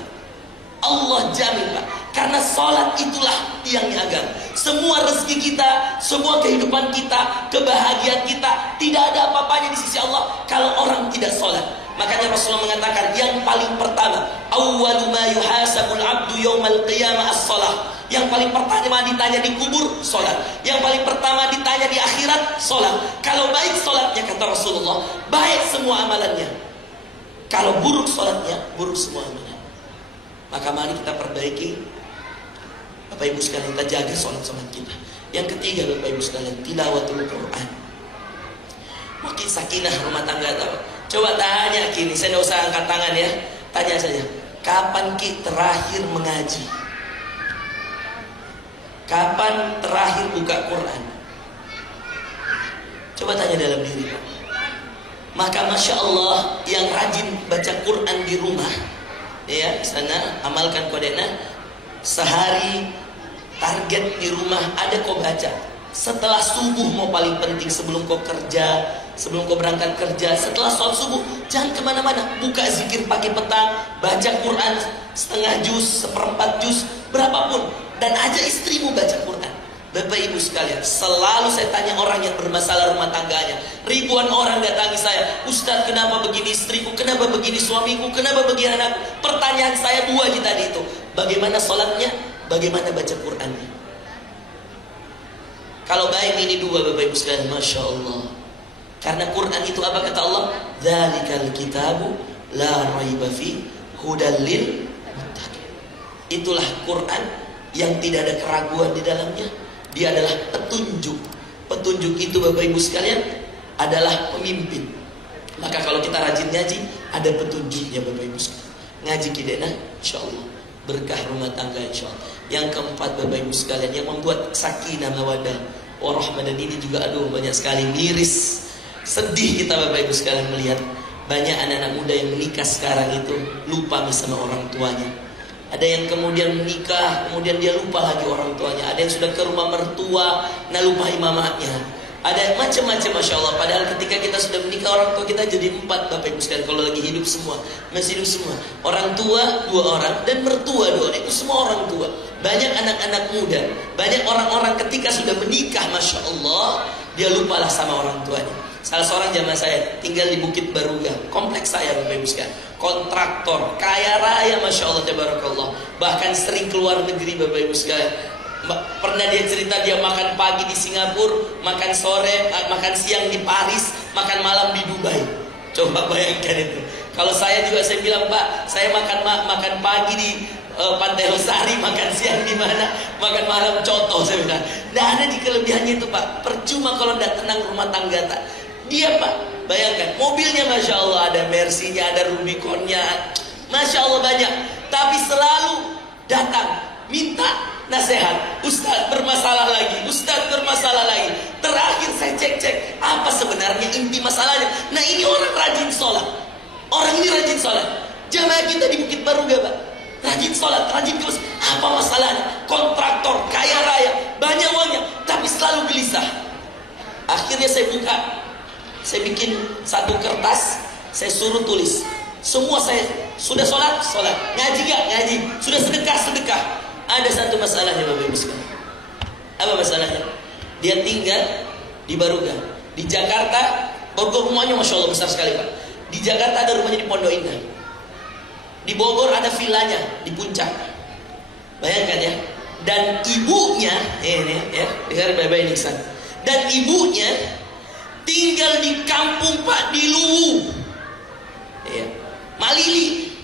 Allah jamin Pak. Karena sholat itulah tiangnya agama. Semua rezeki kita, semua kehidupan kita, kebahagiaan kita, tidak ada apa-apanya di sisi Allah kalau orang tidak sholat. Makanya Rasulullah mengatakan yang paling pertama, awwalu ma yuhasabul abdu yaumal qiyamah as-shalah. Yang paling pertama ditanya di kubur, sholat. Yang paling pertama ditanya di akhirat, sholat. Kalau baik sholatnya, kata Rasulullah, baik semua amalannya. Kalau buruk sholatnya, buruk semua amalannya. Maka mari kita perbaiki Bapak Ibu sekalian, kita jaga sholat-sholat kita. Yang ketiga Bapak Ibu sekalian, tilawatul Quran. Makin sakinah rumah tangga tahu. Coba tanya kini, saya tidak usah angkat tangan ya. Tanya saja, kapan Ki terakhir mengaji? Kapan terakhir buka Quran? Coba tanya dalam diri. Maka Masya Allah, yang rajin baca Quran di rumah, ya sana amalkan kodena, sehari target di rumah ada kau baca. Setelah subuh mau paling penting, sebelum kau kerja, sebelum kau berangkat kerja, setelah sholat subuh jangan kemana-mana, buka zikir pagi petang, baca Quran setengah juz, seperempat juz, berapapun, dan ajak istrimu baca Quran. Bapak Ibu sekalian, selalu saya tanya orang yang bermasalah rumah tangganya. Ribuan orang datangi saya, Ustaz kenapa begini istriku, kenapa begini suamiku, kenapa begini anakku. Pertanyaan saya dua aja tadi itu, bagaimana sholatnya, bagaimana baca Qurannya. Kalau baik ini dua Bapak Ibu sekalian, Masya Allah. Karena Quran itu apa kata Allah? Dzalikal kitabu la raiba fi hudal lil muttaqin. Itulah Quran yang tidak ada keraguan di dalamnya. Dia adalah petunjuk. Petunjuk itu Bapak Ibu sekalian adalah pemimpin. Maka kalau kita rajin ngaji, ada petunjuknya Bapak Ibu sekalian. Ngaji kidena, insya Allah berkah rumah tangga insya Allah. Yang keempat Bapak Ibu sekalian, yang membuat sakinah mawaddah warahmah, dan ini juga aduh banyak sekali miris Sedih kita Bapak Ibu sekalian melihat banyak anak-anak muda yang menikah sekarang itu lupa sama orang tuanya. Ada yang kemudian menikah, kemudian dia lupa lagi orang tuanya. Ada yang sudah ke rumah mertua, nah lupa imamatnya. Ada macam-macam, Masya Allah. Padahal ketika kita sudah menikah, orang tua kita jadi 4 Bapak Ibu sekalian. Kalau lagi hidup semua, masih hidup semua. Orang tua 2 orang dan mertua 2 orang. Itu semua orang tua. Banyak anak-anak muda, banyak orang-orang ketika sudah menikah, Masya Allah, dia lupalah sama orang tuanya. Salah seorang jamaah saya tinggal di Bukit Baruga, kompleks saya Bapak Ibu sekalian. Kontraktor, kaya raya, Masya Allah, tabarakallah. Bahkan sering keluar negeri Bapak Ibu sekalian. Pernah dia cerita dia makan pagi di Singapura, makan sore, makan siang di Paris, makan malam di Dubai. Coba bayangkan itu. Kalau saya juga, saya bilang, Pak, saya makan pagi di Pantai Losari, makan siang di mana, makan malam contoh, saya bilang. Tidak ada di kelebihannya itu Pak. Percuma kalau tidak tenang rumah tangga tak. Dia Pak, bayangkan mobilnya Masya Allah, ada Mercy-nya, ada Rubicon-nya, Masya Allah banyak. Tapi selalu datang minta nasihat, Ustadz bermasalah lagi, Ustadz bermasalah lagi. Terakhir saya cek apa sebenarnya inti masalahnya. Nah ini orang rajin sholat, orang ini rajin sholat. Jamaah kita di Bukit Baruga Pak, rajin sholat, rajin terus. Apa masalahnya? Kontraktor, kaya raya, banyak uangnya, tapi selalu gelisah. Akhirnya saya buka, saya bikin satu kertas, saya suruh tulis. Semua saya sudah sholat, ngaji gak? Ngaji. Sudah sedekah. Ada satu masalahnya Bapak Ibu sekalian. Apa masalahnya? Dia tinggal di Baruga. Di Jakarta, Bogor rumahnya Masya Allah besar sekali Pak. Di Jakarta ada rumahnya di Pondok Indah. Di Bogor ada villanya di Puncak. Bayangkan ya. Dan ibunya, ini ya, dengar baik-baik ini Iksan. Dan ibunya tinggal di kampung Pak, di Luwu, ya, Malili,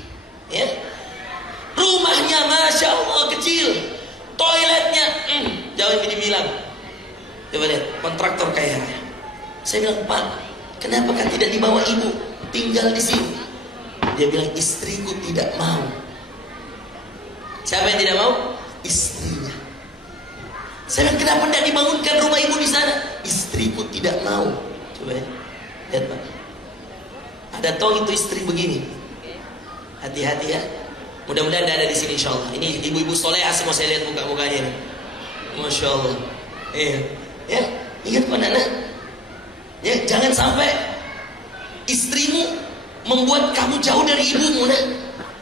ya. Rumahnya Masya Allah kecil, toiletnya jauh dibilang. Coba lihat, kontraktor kaya raya. Saya bilang, Pak, kenapa kan tidak dibawa ibu tinggal di sini? Dia bilang, istriku tidak mau. Siapa yang tidak mau? Istrinya. Saya bilang, kenapa tidak dibangunkan rumah ibu di sana? Istriku tidak mau. Coba ya, lihat Pak. Ada tong itu istri begini. Hati-hati ya. Mudah-mudahan tidak ada di sini insya Allah. Ini ibu-ibu soleha semua saya lihat muka-mukanya ini. Masya Allah. Ya, ingat Pak Nana. Ya, jangan sampai istrimu membuat kamu jauh dari ibumu, nah.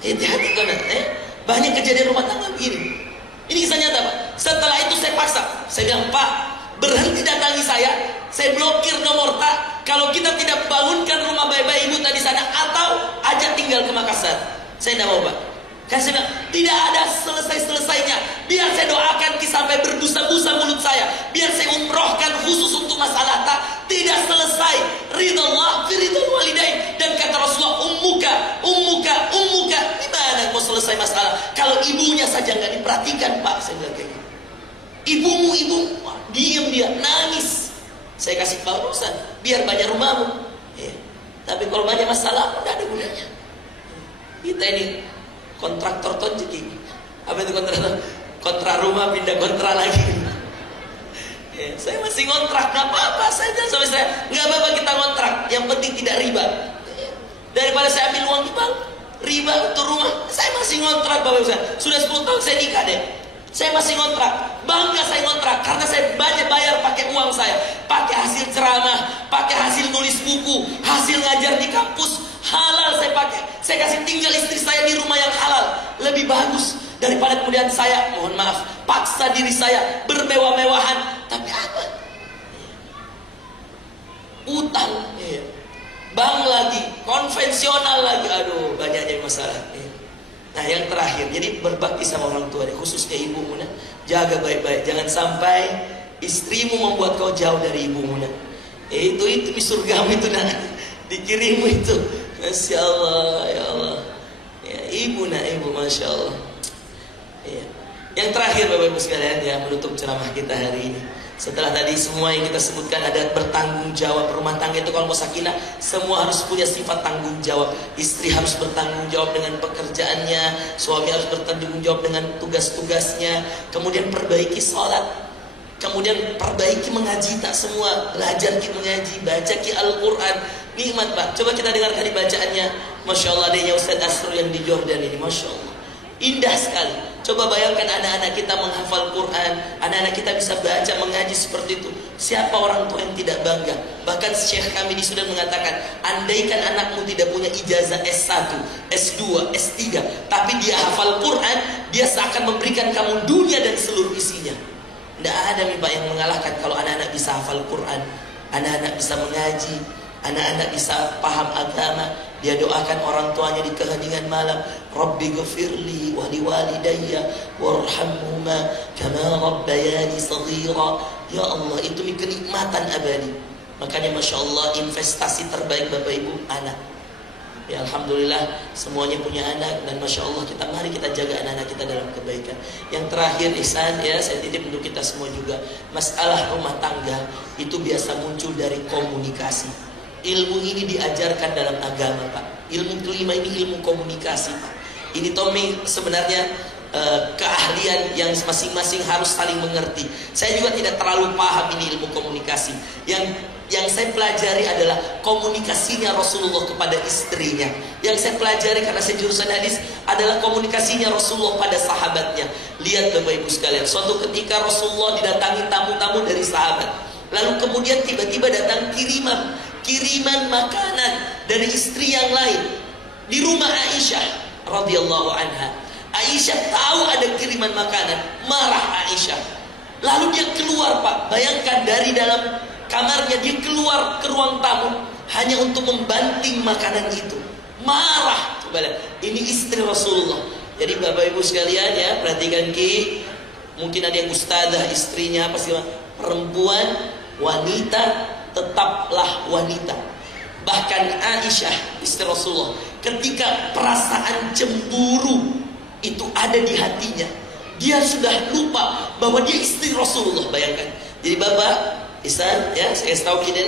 Hati-hati Pak Nana. Banyak kejadian rumah tangga begini. Ini kisah nyata Pak. Setelah itu saya paksa. Saya bilang, Pak, berhenti datangi saya blokir nomor tak. Kalau kita tidak bangunkan rumah bayi-bayi ibu tadi sana, atau aja tinggal ke Makassar. Saya tidak mau Pak. Kasih bilang, tidak ada selesai-selesainya. Biar saya doakan sampai berbusa-busa mulut saya. Biar saya umrohkan khusus untuk masalah tak. Tidak selesai. Ridallah fi ridal walidain. Dan kata Rasulullah, ummuka. Gimana mau selesai masalah kalau ibunya saja nggak diperhatikan Pak? Saya bilang kayak gitu. Ibumu, diam dia, nangis. Saya kasih pausan, biar banyak rumahmu. Ya. Tapi kalau banyak masalah, tidak ada gunanya. Kita ini kontraktor tonjeki. Apa itu kontraktor? Kontrak rumah pindah kontrak lagi. Ya, saya masih ngontrak, nggak apa-apa. Saya bilang sama saya, nggak apa-apa kita ngontrak. Yang penting tidak riba. Ya. Daripada saya ambil uang di bank, riba untuk rumah. Saya masih ngontrak Bapak Ibu. Sudah 10 tahun saya nikah deh. Saya masih ngontrak. Bangga saya ngontrak karena saya banyak bayar pakai uang saya, pakai hasil ceramah, pakai hasil nulis buku, hasil ngajar di kampus. Halal saya pakai. Saya kasih tinggal istri saya di rumah yang halal. Lebih bagus daripada kemudian saya, mohon maaf, paksa diri saya bermewah-mewahan. Tapi apa? Utang, bank lagi, konvensional lagi. Aduh, banyaknya masalah. Nah yang terakhir, jadi berbakti sama orang tua, khususnya ibumu. Jaga baik-baik, jangan sampai istrimu membuat kau jauh dari ibumu. Itu di surgamu itu dikirimu itu. Masya Allah, ya Allah. Ya, ibu, Masya Allah. Ya. Yang terakhir Bapak Ibu sekalian, ya, menutup ceramah kita hari ini. Setelah tadi semua yang kita sebutkan ada bertanggung jawab. Rumah tangga itu kalau mau sakinah, semua harus punya sifat tanggung jawab. Istri harus bertanggung jawab dengan pekerjaannya, suami harus bertanggung jawab dengan tugas-tugasnya. Kemudian perbaiki sholat. Kemudian perbaiki mengaji tak semua, belajar ki mengaji, baca ki Al-Quran. Nikmat Pak. Coba kita dengarkan di bacaannya. Masya Allah, adanya Ustaz Asrul yang di Jordan ini, Masya Allah, indah sekali. Coba bayangkan anak-anak kita menghafal Quran, anak-anak kita bisa baca, mengaji seperti itu. Siapa orang tua yang tidak bangga? Bahkan Syekh kami di Sudan mengatakan, andaikan anakmu tidak punya ijazah S1, S2, S3, tapi dia hafal Quran, dia seakan memberikan kamu dunia dan seluruh isinya. Tidak ada Pak yang mengalahkan kalau anak-anak bisa hafal Quran, anak-anak bisa mengaji, anak-anak bisa paham agama. Dia doakan orang tuanya di keheningan malam, Rabbi ghafirli wa liwalidayya warhamhuma kama rabbayani saghira. Ya Allah, itu kenikmatan abadi. Makanya Masya Allah, investasi terbaik Bapak Ibu, anak. Ya Alhamdulillah semuanya punya anak, dan Masya Allah mari kita jaga anak-anak kita dalam kebaikan. Yang terakhir Ihsan, ya saya titip untuk kita semua juga, masalah rumah tangga itu biasa muncul dari komunikasi. Ilmu ini diajarkan dalam agama Pak. Ilmu kelima ini ilmu komunikasi Pak. Ini Tommy sebenarnya keahlian yang masing-masing harus saling mengerti. Saya juga tidak terlalu paham ini ilmu komunikasi. Yang saya pelajari adalah komunikasinya Rasulullah kepada istrinya. Yang saya pelajari karena saya jurusan hadis adalah komunikasinya Rasulullah pada sahabatnya. Lihat Bapak Ibu sekalian, suatu ketika Rasulullah didatangi tamu-tamu dari sahabat. Lalu kemudian tiba-tiba datang kiriman makanan dari istri yang lain di rumah Aisyah radhiyallahu anha. Aisyah tahu ada kiriman makanan, marah Aisyah. Lalu dia keluar Pak, bayangkan dari dalam kamarnya dia keluar ke ruang tamu hanya untuk membanting makanan itu. Marah. Coba lihat, ini istri Rasulullah. Jadi Bapak Ibu sekalian ya, perhatikan Ki. Mungkin ada yang ustazah istrinya apa sih? Perempuan, wanita, tetaplah wanita. Bahkan Aisyah istri Rasulullah, ketika perasaan cemburu itu ada di hatinya, dia sudah lupa bahwa dia istri Rasulullah. Bayangkan. Jadi Bapak Ihsan, ya saya tahu kita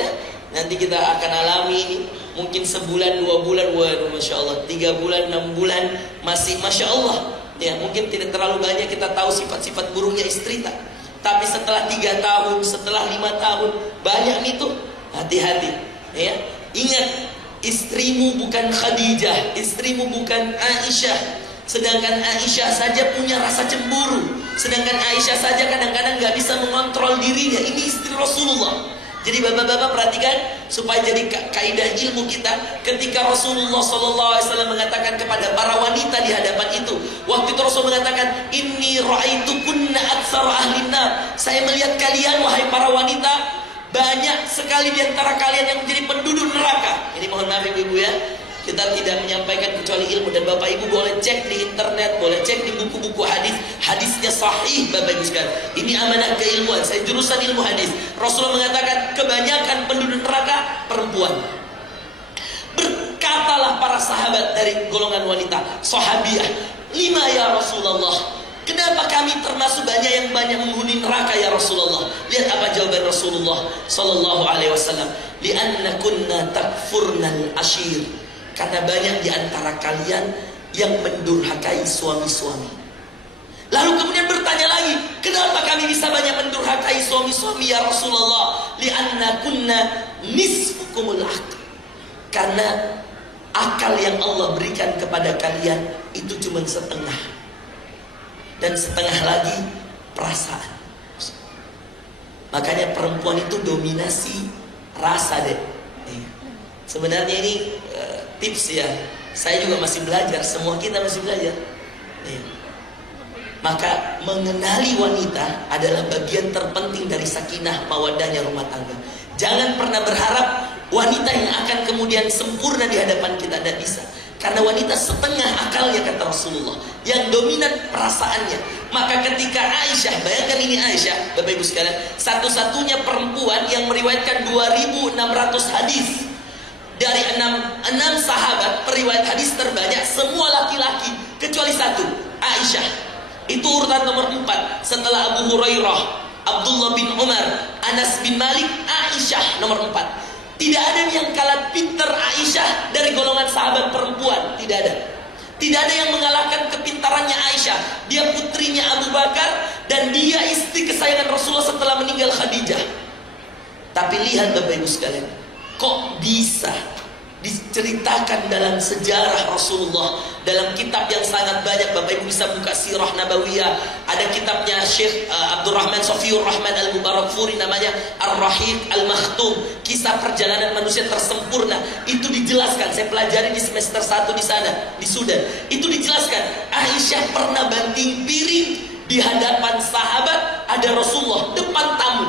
nanti kita akan alami ini. Mungkin sebulan, 2 bulan, waduh Masya Allah, 3 bulan, 6 bulan masih Masya Allah. Ya mungkin tidak terlalu banyak kita tahu sifat-sifat buruknya istri tak. Tapi setelah 3 tahun, setelah 5 tahun, banyak itu. Hati-hati ya. Ingat, istrimu bukan Khadijah, istrimu bukan Aisyah. Sedangkan Aisyah saja punya rasa cemburu. Sedangkan Aisyah saja kadang-kadang gak bisa mengontrol dirinya. Ini istri Rasulullah. Jadi bapak-bapak perhatikan, supaya jadi kaidah ilmu kita. Ketika Rasulullah SAW mengatakan kepada para wanita di hadapan itu, waktu itu Rasul mengatakan, Inni ra'aitukunna aktsara ahlin nar. Saya melihat kalian wahai para wanita, banyak sekali di antara kalian yang menjadi penduduk neraka. Ini mohon maaf ibu-ibu ya, kita tidak menyampaikan kecuali ilmu. Dan Bapak Ibu boleh cek di internet, boleh cek di buku-buku hadis. Hadisnya sahih Bapak Ibu sekalian. Ini amanah keilmuan. Saya jurusan ilmu hadis. Rasulullah mengatakan kebanyakan penduduk neraka perempuan. Berkatalah para sahabat dari golongan wanita, sahabiah, 5 ya Rasulullah. Kenapa kami termasuk banyak menghuni neraka ya Rasulullah? Lihat apa jawaban Rasulullah sallallahu alaihi wasallam. Li'anna kunna takfurnal ashir. Karena banyak di antara kalian yang mendurhakai suami-suami. Lalu kemudian bertanya lagi, kenapa kami bisa banyak mendurhakai suami-suami ya Rasulullah? Li'anna kunna nisfukumul aql. Karena akal yang Allah berikan kepada kalian itu cuma setengah. Dan setengah lagi perasaan. Makanya perempuan itu dominasi rasa deh. Sebenarnya ini tips ya. Saya juga masih belajar, semua kita masih belajar. Maka mengenali wanita adalah bagian terpenting dari sakinah mawaddahnya rumah tangga. Jangan pernah berharap wanita yang akan kemudian sempurna di hadapan kita, tidak bisa. Karena wanita setengah akalnya kata Rasulullah, yang dominan perasaannya. Maka ketika Aisyah, bayangkan ini Aisyah, Bapak Ibu sekalian, satu-satunya perempuan yang meriwayatkan 2.600 hadis. Dari 6 sahabat periwayat hadis terbanyak, semua laki-laki kecuali 1, Aisyah. Itu urutan nomor 4 setelah Abu Hurairah, Abdullah bin Umar, Anas bin Malik, Aisyah nomor 4. Tidak ada yang kalah pintar Aisyah dari golongan sahabat perempuan, tidak ada. Tidak ada yang mengalahkan kepintarannya Aisyah. Dia putrinya Abu Bakar dan dia istri kesayangan Rasulullah setelah meninggal Khadijah. Tapi lihat Bapak Ibu sekalian, kok bisa diceritakan dalam sejarah Rasulullah, dalam kitab yang sangat banyak. Bapak Ibu bisa buka Sirah Nabawiyah. Ada kitabnya Syekh Abdurrahman Sofiur Rahman Al-Mubarakfuri, namanya Ar-Rahiq Al-Makhtum, kisah perjalanan manusia tersempurna. Itu dijelaskan, saya pelajari di semester 1 di sana, di Sudan. Itu dijelaskan, Aisyah pernah banting piring di hadapan sahabat, ada Rasulullah depan tamu.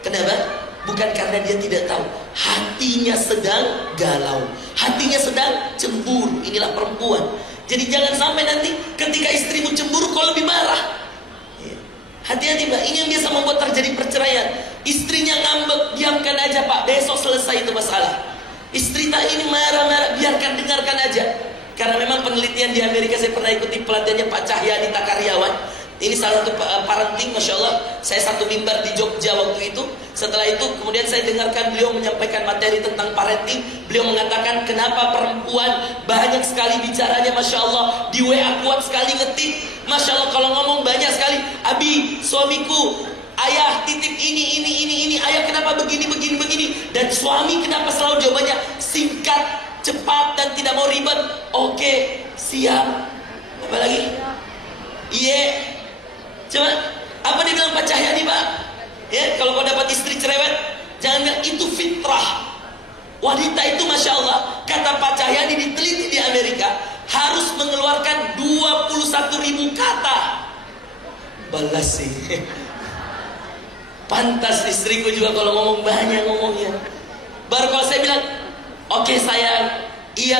Kenapa? Bukan karena dia tidak tahu, hatinya sedang galau, hatinya sedang cemburu. Inilah perempuan. Jadi jangan sampai nanti ketika istrimu cemburu kau lebih marah. Hati-hati Mbak, ini yang biasa membuat terjadi perceraian. Istrinya ngambek, diamkan aja Pak, besok selesai itu masalah. Istri tak ini marah-marah, biarkan, dengarkan aja. Karena memang penelitian di Amerika, saya pernah ikuti pelatihannya Pak Cahyadi Takaryawan. Ini salah satu parenting, Masya Allah. Saya satu mimbar di Jogja waktu itu. Setelah itu kemudian saya dengarkan beliau menyampaikan materi tentang parenting. Beliau mengatakan kenapa perempuan banyak sekali bicaranya, Masya Allah. Di WA kuat sekali ngetik, Masya Allah, kalau ngomong banyak sekali. Abi, suamiku, ayah titip ini, ayah kenapa begini. Dan suami kenapa selalu jawabannya singkat, cepat, dan tidak mau ribet. Oke, siap. Apa lagi? Iya. Coba, apa dia bilang Pak Cahyadi Pak? Ya, kalau kau dapat istri cerewet, jangan bilang itu fitrah. Wanita itu Masya Allah, kata Pak Cahyadi, diteliti di Amerika, harus mengeluarkan 21.000 kata. Balas sih. Pantas istriku juga kalau ngomong banyak ngomongnya. Baru kalau saya bilang, oke sayang, iya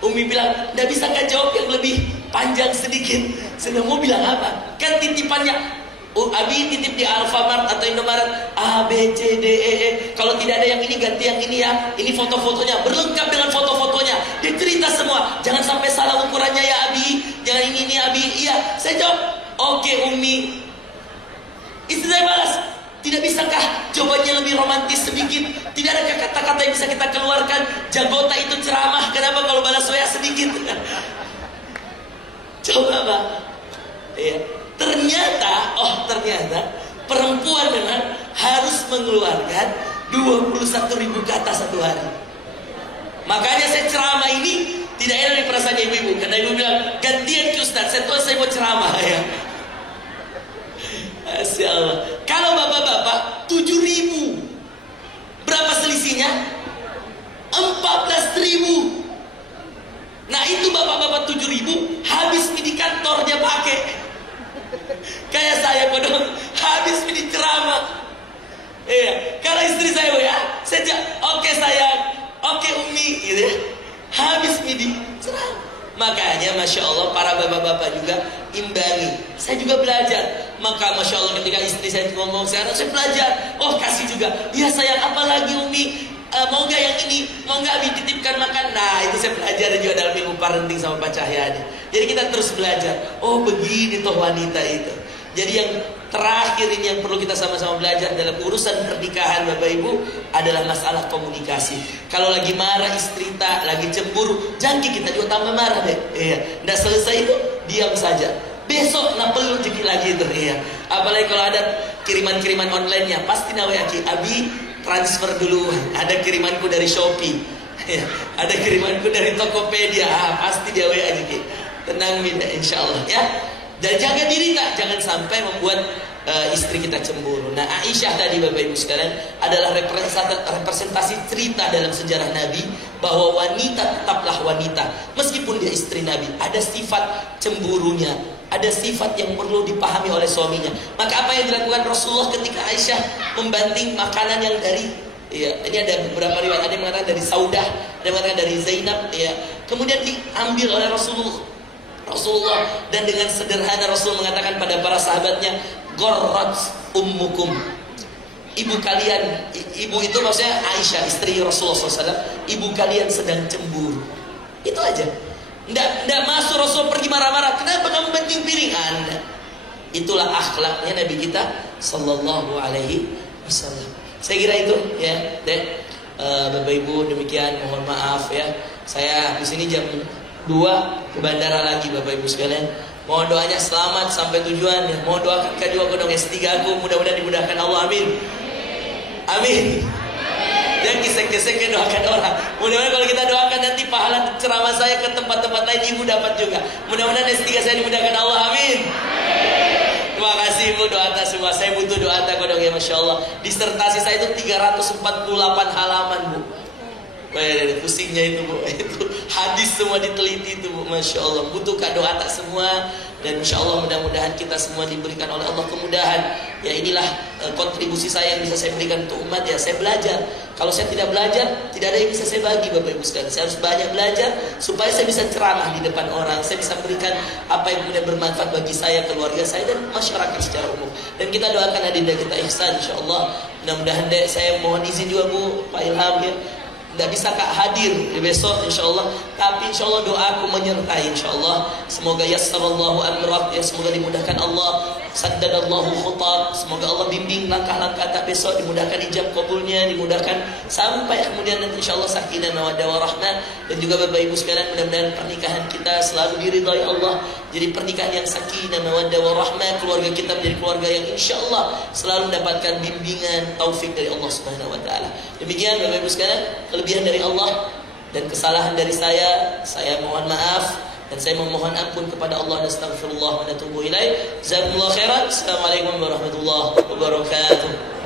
Umi bilang, nggak bisa nggak jawab yang lebih panjang sedikit. Saya mau bilang apa? Kan titipannya, Abi titip di Alfamart atau Indomaret A, B, C, D, E. Kalau tidak ada yang ini ganti yang ini ya. Ini foto-fotonya, berlengkap dengan foto-fotonya. Dia cerita semua. Jangan sampai salah ukurannya ya Abi. Jangan ini Abi. Iya, saya jawab, oke Umi. Istri saya balas, tidak bisakah jawabannya lebih romantis sedikit? Tidak ada kata-kata yang bisa kita keluarkan. Jagota itu ceramah, kenapa kalau balas WA sedikit? Coba Pak. Ya. Ternyata perempuan memang harus mengeluarkan 21.000 kata satu hari. Makanya saya ceramah ini tidak enak di perasaannya ibu-ibu. Karena ibu bilang, gantian ke Ustaz, saya mau ceramah ya. Masya Allah. Kalau bapak-bapak 7.000, berapa selisihnya? 14.000. Nah itu bapak-bapak 7.000 habis di kantor dia pakai. Kayak saya kodong habis di ceramah. Iya. Kalau istri saya ya, oke sayang, oke Umi, gitu ya. Habis di ceramah. Makanya Masya Allah para bapak-bapak juga imbangi. Saya juga belajar. Maka Masya Allah ketika istri saya ngomong sekarang, saya belajar. Oh kasih juga. Ya sayang, apa lagi Umi? Mau gak yang ini? Mau gak dititipkan makan? Nah itu saya belajar juga dalam ilmu parenting sama Pak Cahyadi. Jadi kita terus belajar. Oh begini toh wanita itu. Jadi yang terakhir ini yang perlu kita sama-sama belajar dalam urusan pernikahan Bapak Ibu adalah masalah komunikasi. Kalau lagi marah istri tak, lagi cemburu, jangki kita juga tambah marah deh. Iya. Nggak selesai itu, diam saja. Besok napel rezeki lagi itu. Iya. Apalagi kalau ada kiriman-kiriman online-nya, pasti nawe Abi transfer dulu. Ada kirimanku dari Shopee. Ya. Ada kirimanku dari Tokopedia. Pasti dia WA aja. Tenang minta insya Allah ya. Dan jaga diri tak, jangan sampai membuat istri kita cemburu. Nah Aisyah tadi Bapak Ibu sekalian adalah representasi cerita dalam sejarah Nabi bahwa wanita tetaplah wanita meskipun dia istri Nabi. Ada sifat cemburunya, ada sifat yang perlu dipahami oleh suaminya. Maka apa yang dilakukan Rasulullah ketika Aisyah membanting makanan yang dari, ya, ini ada beberapa riwayat, ada yang mengatakan dari Saudah, ada yang mengatakan dari Zainab, ya, kemudian diambil oleh Rasulullah dan dengan sederhana Rasul mengatakan pada para sahabatnya, Gorrat ummukum, ibu kalian, ibu itu maksudnya Aisyah istri Rasulullah SAW, ibu kalian sedang cemburu. Itu aja. Nggak masuk Rasul pergi marah-marah, kenapa kamu banting piring Anda? Itulah akhlaknya Nabi kita Sallallahu Alaihi Wasallam. Saya kira itu ya, Dek. Bapak Ibu demikian, mohon maaf ya. Saya di sini jam ke bandara lagi Bapak Ibu sekalian. Mohon doanya selamat sampai tujuan ya. Mohon doakan juga kedong S3 aku, mudah-mudahan dimudahkan Allah, amin. Amin. Jangan kisah-kisah doakan orang. Mudah-mudahan kalau kita doakan nanti pahala ceramah saya ke tempat-tempat lain ibu dapat juga. Mudah-mudahan S3 saya dimudahkan Allah, amin. Terima kasih ibu doa atas semua. Saya butuh doa atas kodong ya, Masya Allah. Disertasi saya itu 348 halaman bu. Pusingnya itu bu. Itu hadis semua diteliti itu bu. Masya Allah. Butuh doa atas semua. Dan Insya Allah mudah-mudahan kita semua diberikan oleh Allah kemudahan. Ya inilah kontribusi saya yang bisa saya berikan untuk umat ya. Saya belajar. Kalau saya tidak belajar, tidak ada yang bisa saya bagi Bapak Ibu sekalian. Saya harus banyak belajar supaya saya bisa ceramah di depan orang. Saya bisa berikan apa yang kemudian bermanfaat bagi saya, keluarga saya dan masyarakat secara umum. Dan kita doakan adinda kita ihsan Insya Allah. Mudah-mudahan saya mohon izin juga Bu Pak Ilham ya. Tidak bisa Kak hadir besok Insya Allah. Tapi Insya Allah doaku menyertai Insya Allah. Semoga yassarallahu amrak ya. Semoga dimudahkan Allah. Saddadallahu khutab. Semoga Allah bimbing langkah-langkah tak besok. Dimudahkan ijab kabulnya. Dimudahkan sampai kemudian nanti Insya Allah sakinah mawaddah warahmah. Dan juga Bapak Ibu sekalian mudah-mudahan pernikahan kita selalu diridhai Allah. Jadi pernikahan yang sakinah mawaddah warahmah. Keluarga kita menjadi keluarga yang Insya Allah selalu mendapatkan bimbingan taufik dari Allah Subhanahu Wa Taala. Demikian Bapak Ibu sekalian, kelebihan dari Allah dan kesalahan dari saya mohon maaf dan saya memohon ampun kepada Allah dan astaghfirullah wa natubu ilaih. Jazakumullah khairan. Assalamualaikum warahmatullahi wabarakatuh.